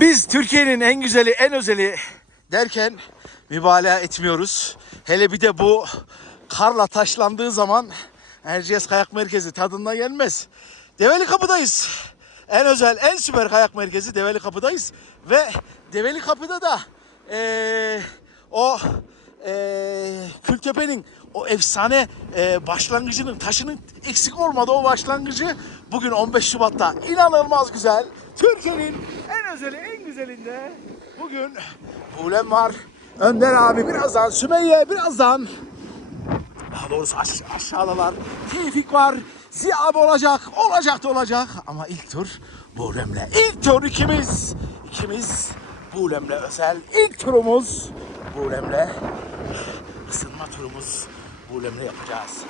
Biz Türkiye'nin en güzeli, en özeli derken mübalağa etmiyoruz. Hele bir de bu karla taşlandığı zaman Erciyes Kayak Merkezi tadında gelmez. Develi Kapı'dayız. En özel, en süper kayak merkezi Develi Kapı'dayız. Ve Develi Kapı'da da eee, o eee Kültepe'nin o efsane eee, başlangıcının, taşının eksik olmadı o başlangıcı bugün 15 Şubat'ta inanılmaz güzel. Türkiye'nin en özeli, en güzelinde bugün Bulem var. Önder abi birazdan, Sümeyye birazdan daha doğrusu aş- aşağıdalar. Tevfik var. Ziya abi olacak. Olacak da olacak. Ama ilk tur Bulem'le. İlk tur ikimiz. ikimiz Bulem'le özel. İlk turumuz Bulem'le. Isınma turumuz Bulem'le yapacağız.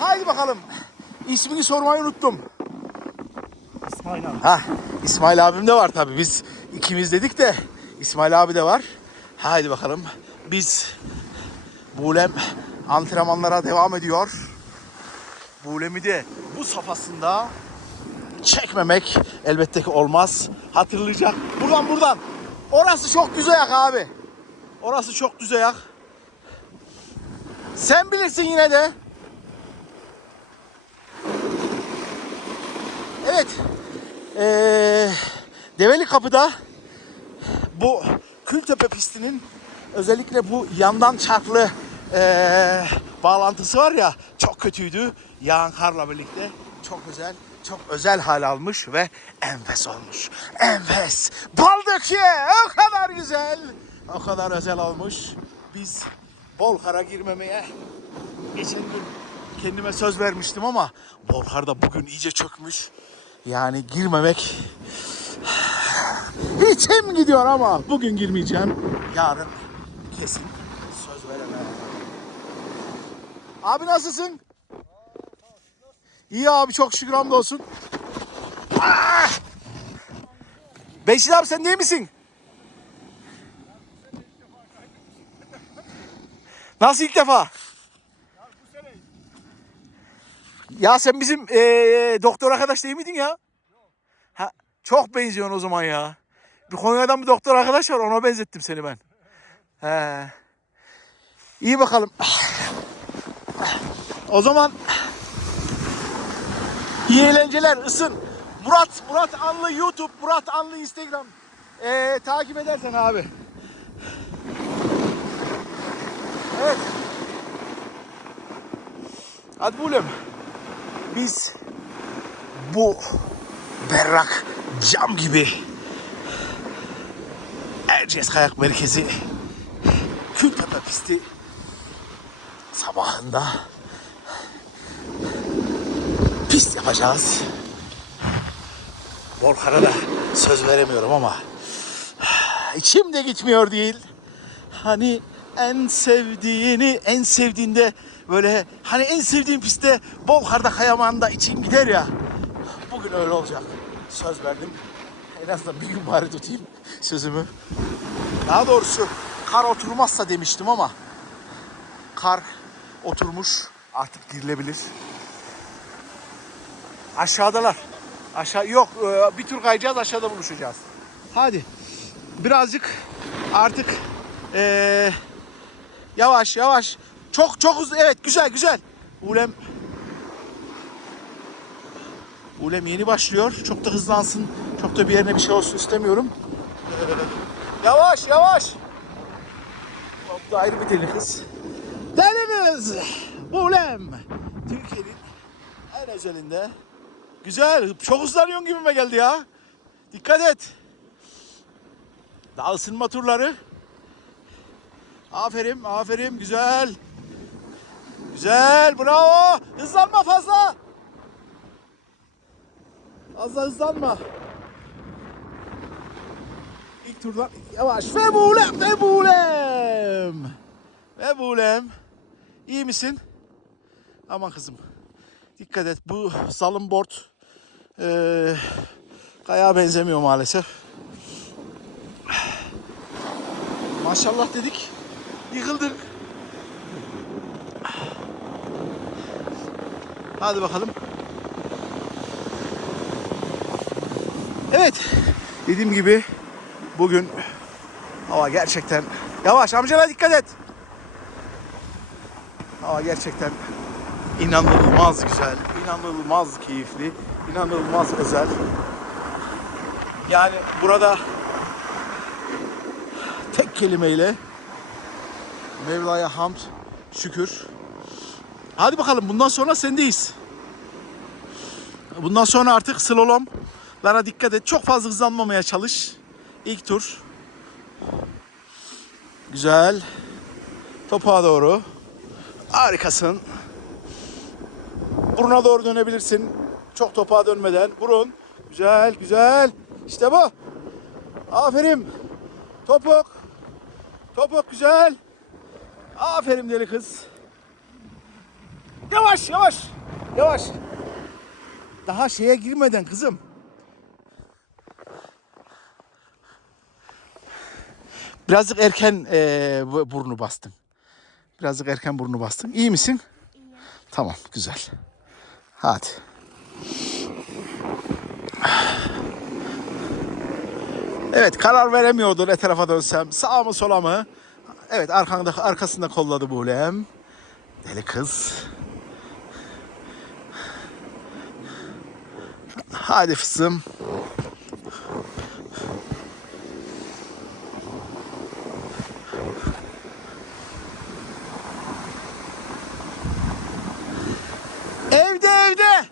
Haydi bakalım. İsmini sormayı unuttum. İsmail abi. Ha, İsmail abim de var tabii. Biz ikimiz dedik de İsmail abi de var. Haydi bakalım. Biz Bulem antrenmanlara devam ediyor. Bulem'i de bu safhasında çekmemek elbette ki olmaz. Hatırlayacak. Buradan buradan. Orası çok düz ayak abi. Orası çok düz ayak. Sen bilirsin yine de. Evet. Ee, Develi Kapı'da bu Kültepe pistinin özellikle bu yandan çarklı ee, bağlantısı var ya çok kötüydü. Yağan karla birlikte çok özel çok özel hal almış ve enfes olmuş. Enfes. Baldıkçı o kadar güzel. O kadar özel olmuş. Biz bol kara girmemeye geçen gün kendime söz vermiştim ama Bolkar da bugün iyice çökmüş. Yani girmemek içim gidiyor ama bugün girmeyeceğim. Yarın kesin söz veremem. Abi nasılsın? İyi abi çok şükür hamdolsun. Ah! Beşir abi sen değil misin? Nasıl ilk defa? Ya sen bizim eee, doktor arkadaş değil miydin ya? Çok benziyorsun o zaman ya. Bir Konya'dan bir doktor arkadaş var ona benzettim seni ben. He. İyi bakalım. O zaman iyi eğlenceler ısın. Murat Murat Anlı YouTube, Murat Anlı Instagram. Eee, takip edersen abi. Evet. Hadi bulalım. Biz bu berrak cam gibi Erciyes Kayak Merkezi Kültepe pisti sabahında pist yapacağız. Volkan'a da söz veremiyorum ama içim de gitmiyor değil. Hani en sevdiğini, en sevdiğinde böyle hani en sevdiğim pistte bol karda kayamağında içim gider ya. Bugün öyle olacak. Söz verdim. En azından bir gün bari tutayım sözümü. Daha doğrusu kar oturmazsa demiştim ama kar oturmuş. Artık girilebilir. Aşağıdalar. Aşağı yok e, bir tur kayacağız aşağıda buluşacağız. Hadi. Birazcık artık e, yavaş yavaş. Çok çok hızlı. Evet güzel güzel. Ulem Ulem yeni başlıyor. Çok da hızlansın. Çok da bir yerine bir şey olsun istemiyorum. Yavaş yavaş. Çok da ayrı bir deli kız. Deli kız. Ulem. Türkiye'nin en özelinde. Güzel. Çok hızlanıyorsun gibime geldi ya. Dikkat et. Daha ısınma turları. Aferin, aferin. Güzel. Güzel, bravo. Hızlanma fazla. Fazla hızlanma. İlk turdan yavaş. Ve bulem, ve bulem. Ve bulem. İyi misin? Aman kızım. Dikkat et. Bu salın board eee kayağa benzemiyor maalesef. Maşallah dedik. Yıkıldık. Hadi bakalım. Evet. Dediğim gibi Bugün hava gerçekten yavaş amcana dikkat et. Hava gerçekten inanılmaz güzel, inanılmaz keyifli, inanılmaz özel. Yani burada tek kelimeyle Mevla'ya hamd, şükür. Hadi bakalım bundan sonra sendeyiz. Bundan sonra artık slalomlara dikkat et. Çok fazla hızlanmamaya çalış. İlk tur. Güzel. Topuğa doğru. Harikasın. Buruna doğru dönebilirsin. Çok topuğa dönmeden. Burun. Güzel, güzel. İşte bu. Aferin. Topuk. Topuk güzel. Aferin deli kız. Yavaş, yavaş. Yavaş. Daha şeye girmeden kızım. Birazcık erken bu- burnu bastın. Birazcık erken burnu bastın. İyi misin? Tamam, güzel. Hadi. Evet, karar veremiyordu ne tarafa dönsem. Sağ mı sola mı? Evet, arkanda, arkasında kolladı Bulem. Deli kız. Hadi fısım. Evde evde.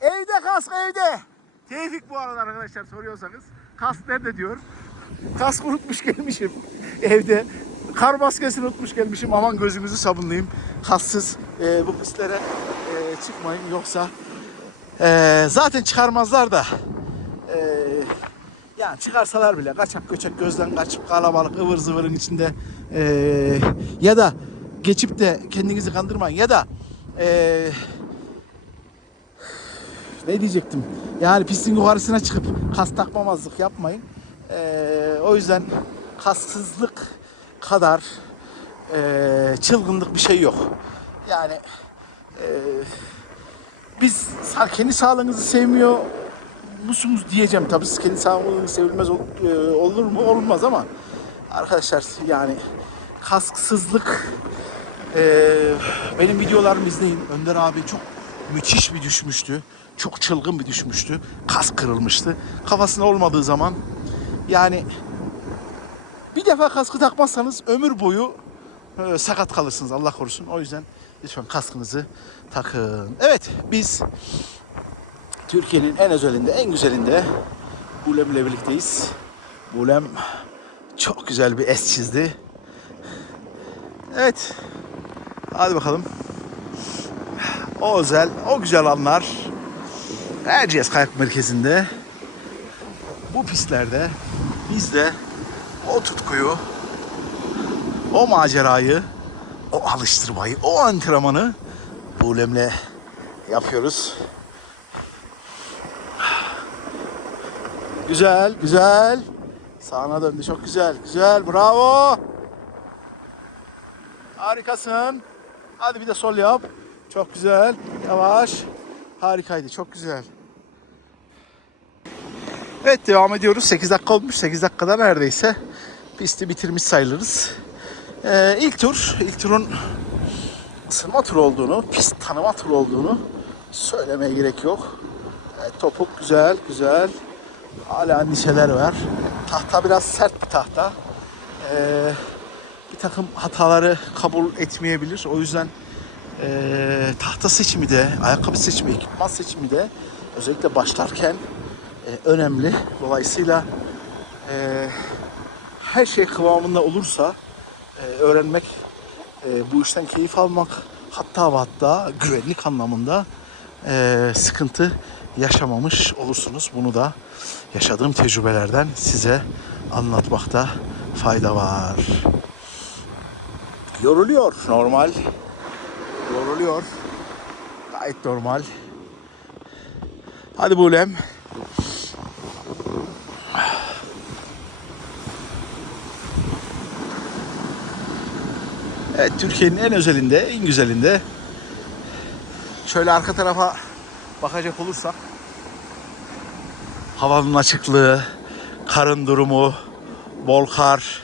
Evde kask evde. Tevfik bu arada arkadaşlar soruyorsanız. Kask nerede diyor. Kask unutmuş gelmişim evde. Kar maskesini unutmuş gelmişim. Aman gözümüzü sabunlayayım. Kasksız e, bu pistlere e, çıkmayın. Yoksa e, zaten çıkarmazlar da. E, yani çıkarsalar bile kaçak göçek gözden kaçıp kalabalık ıvır zıvırın içinde e, ya da geçip de kendinizi kandırmayın ya da e, ne diyecektim? Yani pistin yukarısına çıkıp kas takmamazlık yapmayın. Ee, o yüzden kassızlık kadar ee, çılgınlık bir şey yok. Yani ee, biz kendi sağlığınızı sevmiyor musunuz diyeceğim. Tabii siz kendi sağlığınız sevilmez ee, olur mu? Olmaz ama arkadaşlar yani kasksızlık ee, benim videolarımı izleyin. Önder abi çok müthiş bir düşmüştü. Çok çılgın bir düşmüştü. Kas kırılmıştı. Kafasında olmadığı zaman yani bir defa kaskı takmazsanız ömür boyu e, sakat kalırsınız Allah korusun. O yüzden lütfen kaskınızı takın. Evet biz Türkiye'nin en özelinde, en güzelinde Bulem ile birlikteyiz. Bulem çok güzel bir es çizdi. Evet. Hadi bakalım. O özel, o güzel anlar Erciyes Kayak Merkezi'nde bu pistlerde biz de o tutkuyu, o macerayı, o alıştırmayı, o antrenmanı Bulem'le yapıyoruz. Güzel, güzel. Sağına döndü. Çok güzel, güzel. Bravo. Harikasın. Hadi bir de sol yap. Çok güzel. Yavaş. Harikaydı. Çok güzel. Evet devam ediyoruz. 8 dakika olmuş. 8 dakikada neredeyse pisti bitirmiş sayılırız. Ee, ilk tur, ilk turun ısınma turu olduğunu, pist tanıma turu olduğunu söylemeye gerek yok. Evet, topuk güzel, güzel. Hala endişeler var. Tahta biraz sert bir tahta. Ee, bir takım hataları kabul etmeyebilir. O yüzden eee, tahta seçimi de, ayakkabı seçimi, ekipman seçimi de özellikle başlarken e, önemli. Dolayısıyla e, her şey kıvamında olursa e, öğrenmek, e, bu işten keyif almak, hatta ve hatta güvenlik anlamında e, sıkıntı yaşamamış olursunuz. Bunu da yaşadığım tecrübelerden size anlatmakta fayda var. Yoruluyor normal. Yoruluyor. Gayet normal. Hadi Bulem. Evet Türkiye'nin en özelinde, en güzelinde. Şöyle arka tarafa bakacak olursak havanın açıklığı, karın durumu, bol kar,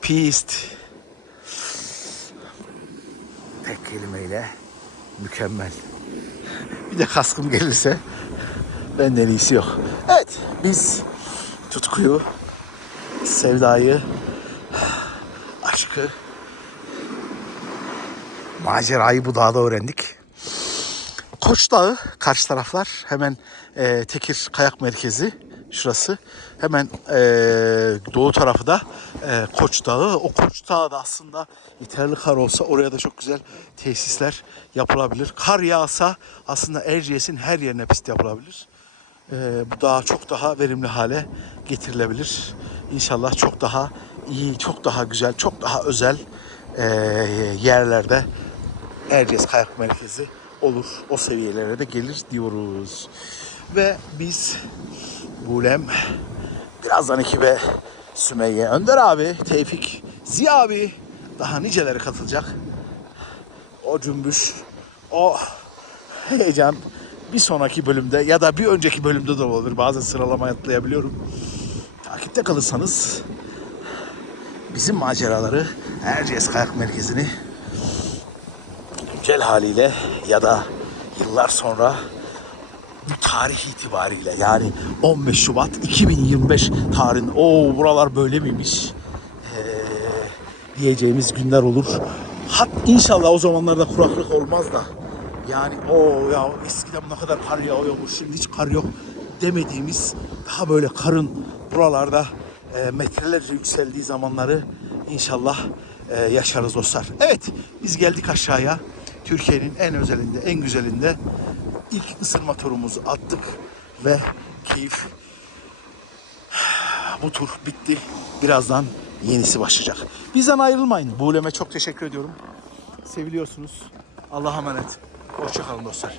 pist. Tek kelimeyle mükemmel. Bir de kaskım gelirse benden iyisi yok. Evet biz tutkuyu, sevdayı, aşkı, macerayı bu dağda öğrendik. Koç Dağı karşı taraflar hemen e, Tekir Kayak Merkezi şurası. Hemen e, doğu tarafı da e, Koç Dağı. O Koç Dağı da aslında yeterli kar olsa oraya da çok güzel tesisler yapılabilir. Kar yağsa aslında Erciyes'in her yerine pist yapılabilir. E, bu dağ çok daha verimli hale getirilebilir. İnşallah çok daha iyi, çok daha güzel, çok daha özel e, yerlerde Erciyes Kayak Merkezi olur. O seviyelere de gelir diyoruz. Ve biz Bulem birazdan ekibe Sümeyye, Önder abi, Tevfik, Ziya abi daha niceleri katılacak. O cümbüş, o heyecan bir sonraki bölümde ya da bir önceki bölümde de olabilir. Bazen sıralama atlayabiliyorum. Takipte kalırsanız bizim maceraları Erciyes Kayak Merkezi'ni güncel haliyle ya da yıllar sonra tarih itibariyle yani 15 Şubat 2025 tarihinde o buralar böyle miymiş ee, diyeceğimiz günler olur. Hat inşallah o zamanlarda kuraklık olmaz da yani o ya eskiden ne kadar kar yağıyormuş şimdi hiç kar yok demediğimiz daha böyle karın buralarda e, metrelerce yükseldiği zamanları inşallah e, yaşarız dostlar. Evet biz geldik aşağıya. Türkiye'nin en özelinde, en güzelinde ilk ısırma turumuzu attık ve keyif bu tur bitti. Birazdan yenisi başlayacak. Bizden ayrılmayın. Buğleme çok teşekkür ediyorum. Seviliyorsunuz. Allah'a emanet. Hoşçakalın dostlar.